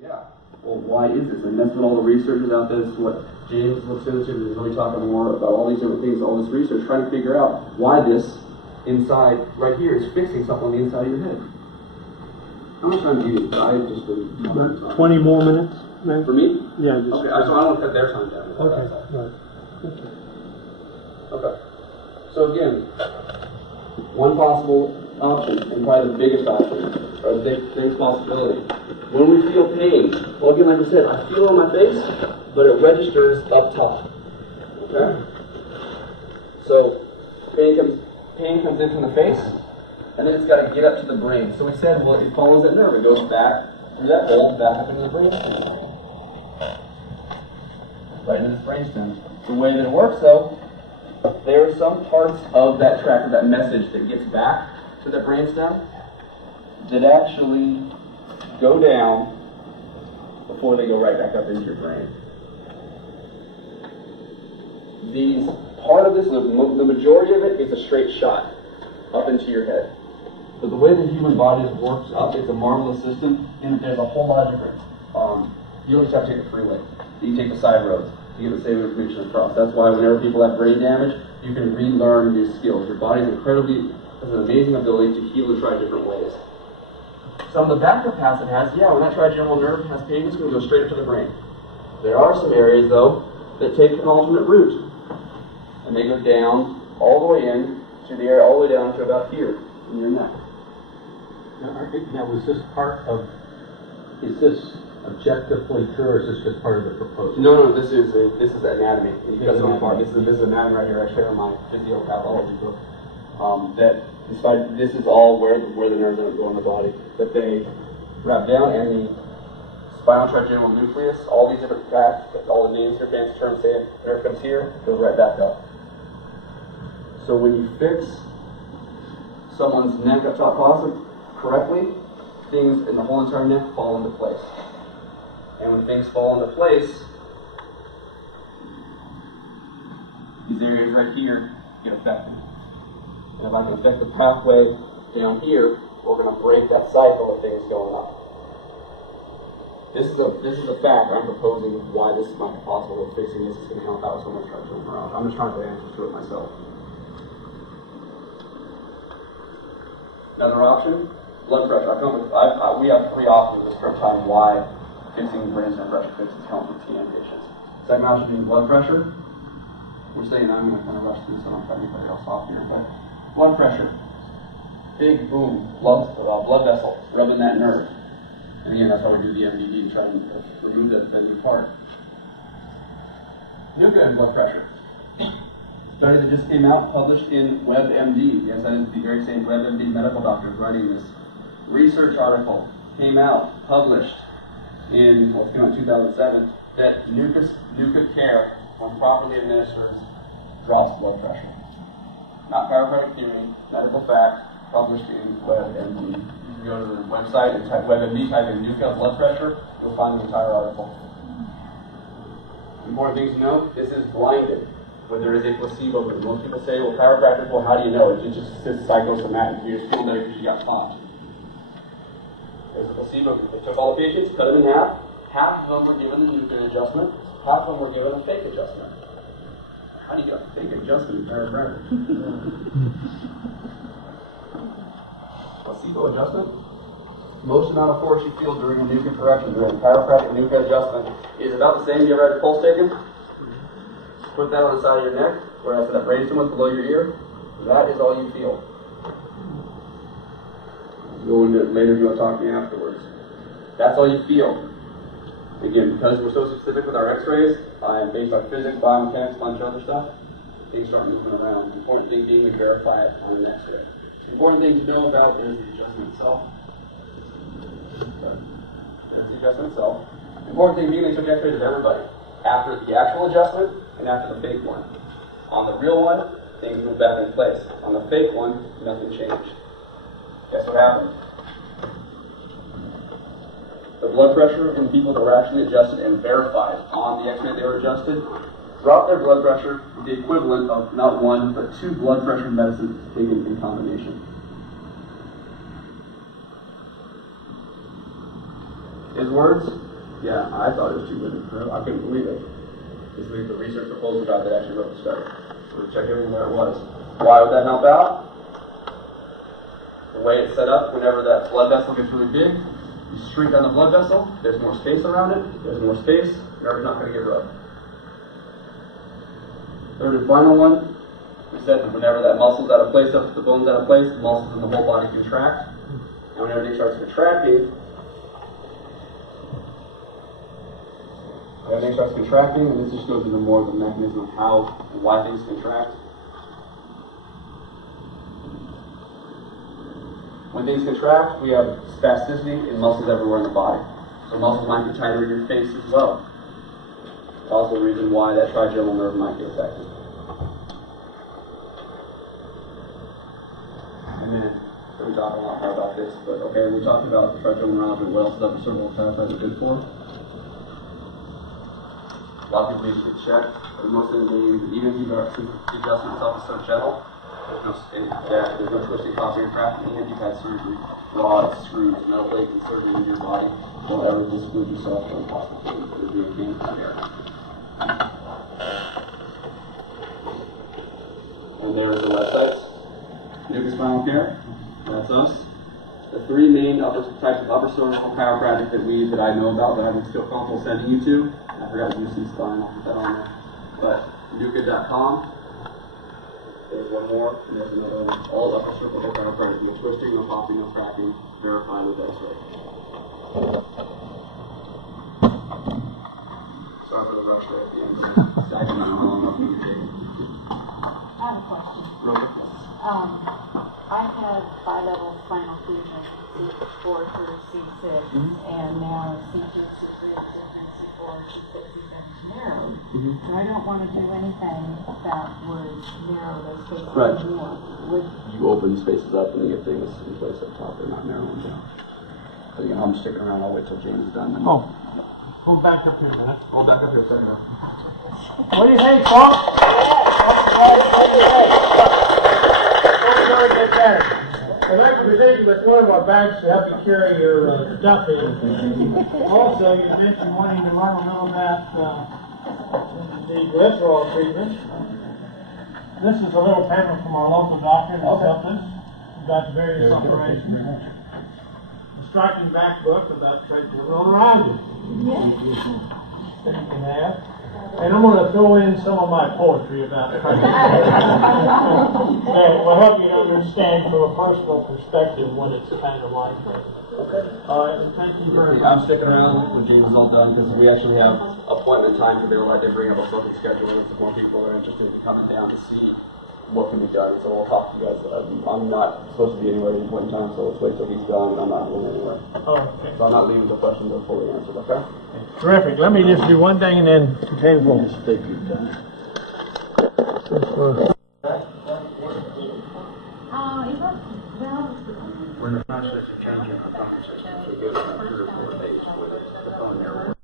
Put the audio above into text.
Yeah. Well, why is this? And that's what all the researchers out there, this is what James looks into, is really talking more about all these different things, all this research, trying to figure out why this inside, right here, is fixing something on the inside of your head. I'm not trying to give you, I've just been... 20 more minutes, man? For me? Yeah, just... Okay, so I don't want to cut their time down. Okay, right. Okay. So again, one possible option, and probably the biggest option, or the biggest possibility. When we feel pain, well again, like I said, I feel it on my face, but it registers up top. Okay? So pain comes in from the face, and then it's got to get up to the brain. So we said, well, it follows that nerve. It goes back through that hole, back up into the brainstem. Right into the brainstem. The way that it works, though, there are some parts of that track, of that message that gets back to the brainstem that actually go down before they go right back up into your brain. Part of this, the majority of it is a straight shot up into your head. But the way the human body works up, it's a marvelous system, and there's a whole lot of different. You always have to take the freeway. You take the side roads to get the same information across. That's why whenever people have brain damage, you can relearn these skills. Your body's has an amazing ability to heal and try different ways. Some of the backup paths it has, when that trigeminal nerve has pain, it's going to go straight up to the brain. There are some areas, though, that take an alternate route. And they go down all the way in to the area, all the way down to about here in your neck. Now, is this objectively true, or is this just part of the proposal? No, this is anatomy. This is anatomy right here. I share in my physiopathology book. This is all where the nerves go in the body. That they wrap down, and the spinal trigeminal nucleus, all these different tracks, all the names here, fancy terms say it, nerve comes here, goes right back up. So when you fix someone's neck up top correctly, things in the whole entire neck fall into place. And when things fall into place, these areas right here get affected. And if I can affect the pathway down here, we're going to break that cycle of things going up. This is a fact. I'm proposing why this might be possible. That fixing this is going to help out someone's trigeminal neuralgia. I'm just trying to answer to it myself. Another option, blood pressure. We have 3 options this current time why fixing brainstem pressure fixes help with TN patients. Second option being blood pressure. We're saying I'm going to kind of rush through this, so I'm trying to get everybody else off here. But blood pressure, big boom, blood vessel, rubbing that nerve. And again, that's why we do the MDD to try and remove that offending part. Nuca and blood pressure. Study that just came out, published in WebMD. Yes, that is the very same WebMD medical doctors writing this. Research article came out, published in 2007, that Nuca care, when properly administered, drops blood pressure. Not chiropractic theory, medical fact, published in WebMD. You can go to the website and type WebMD, type in Nuca blood pressure, you'll find the entire article. Important things to know, this is blinded. But there is a placebo group. Most people say, well, chiropractic, well, how do you know? It's just psychosomatic. You just feel there because you got clogged. There's a placebo group. They took all the patients, cut them in half. Half of them were given the Nuca adjustment. Half of them were given a fake adjustment. How do you get a fake adjustment in chiropractic? Placebo adjustment? Most amount of force you feel during a Nuca correction, during a chiropractic Nuca adjustment, is about the same. You ever had your pulse taken? Put that on the side of your neck, whereas that brainstem was below your ear. That is all you feel. Go into it later if you want to talk to me afterwards. That's all you feel. Again, because we're so specific with our x-rays, and based on physics, biomechanics, a bunch of other stuff, things start moving around. The important thing being we verify it on an x-ray. The important thing to know about is the adjustment itself. There's the adjustment itself. The important thing being they took x-rays of everybody. After the actual adjustment, and after the fake one. On the real one, things move back in place. On the fake one, nothing changed. Guess what happened? The blood pressure in people that were actually adjusted and verified on the x-ray they were adjusted dropped their blood pressure the equivalent of not 1, but 2 blood pressure medicines taken in combination. His words? Yeah, I thought it was too good to be true. I couldn't believe it. This was the research proposal guy that actually wrote the study. So we checked everything where it was. Why would that help out? The way it's set up, whenever that blood vessel gets really big, you shrink down the blood vessel, there's more space around it, there's more space, you're not going to get rubbed. Third and final one, we said that whenever that muscle's out of place, up the bone's out of place, the muscles in the whole body contract. And when everything starts contracting, and this just goes into more of the mechanism of how and why things contract. When things contract, we have spasticity in muscles everywhere in the body. So muscles might be tighter in your face as well. Also the reason why that trigeminal nerve might be affected. And then, we talk a lot more about this, but okay, we talked about the trigeminal neuralgia. What else is upper cervical paralysis good for? A lot of people need to get checked, but most of them, even if the adjustment itself is so gentle, there's no twisting, coughing, or cracking, even if you've had surgery, rods, screws, metal plates, and surgery into your body, don't ever disclude yourself from possible things that are being pain from there. And there's the websites. Nucleus Spinal Care, that's us. The three main types of upper cervical chiropractic that I know about that I would feel comfortable sending you to. I forgot to do some spine, I'll put that on there. But nuka.com. There's one more, and there's another one. All upper cervical chiropractic. No twisting, no popping, no cracking. Verified with X-ray. Sorry for the rush there at the end. I don't know how long else we can take it. I have a question. Really? I had bi-level spinal fusion, C4 through C6, and now C2, C3, C3, C4, C6 is narrowed. And I don't want to do anything that would narrow those spaces more. You open the spaces up and you get things in place up top. They're not narrowing down. So again, I'm sticking around. I'll wait till James is done. Then Hold back up here a minute. Hold back up here a second now. What do you think, folks? I'd like to present you with one of our bags to help you carry your stuff in. Also, you mentioned wanting to learn a little about the glycerol treatment. This is a little pamphlet from our local doctor that's helped us about the various operations. A striking back book about trigeminal neuralgia that you can have. And I'm going to throw in some of my poetry about trigeminal neuralgia. That will help you understand from a personal perspective what it's kind of like. All right, and thank you very much. I'm sticking around when James is all done because we actually have appointment times available. I did bring up a booking schedule and some more people are interested in coming down to see what can be done. So we'll talk to you guys. I'm not supposed to be anywhere at any point in time, so let's wait till he's done and I'm not going anywhere. Okay. So I'm not leaving the questions are fully answered, okay? Terrific. Let me just do one thing and then James will. Well, We're in the process of changing our phone system, so we go to 3 or 4 days with the phone there.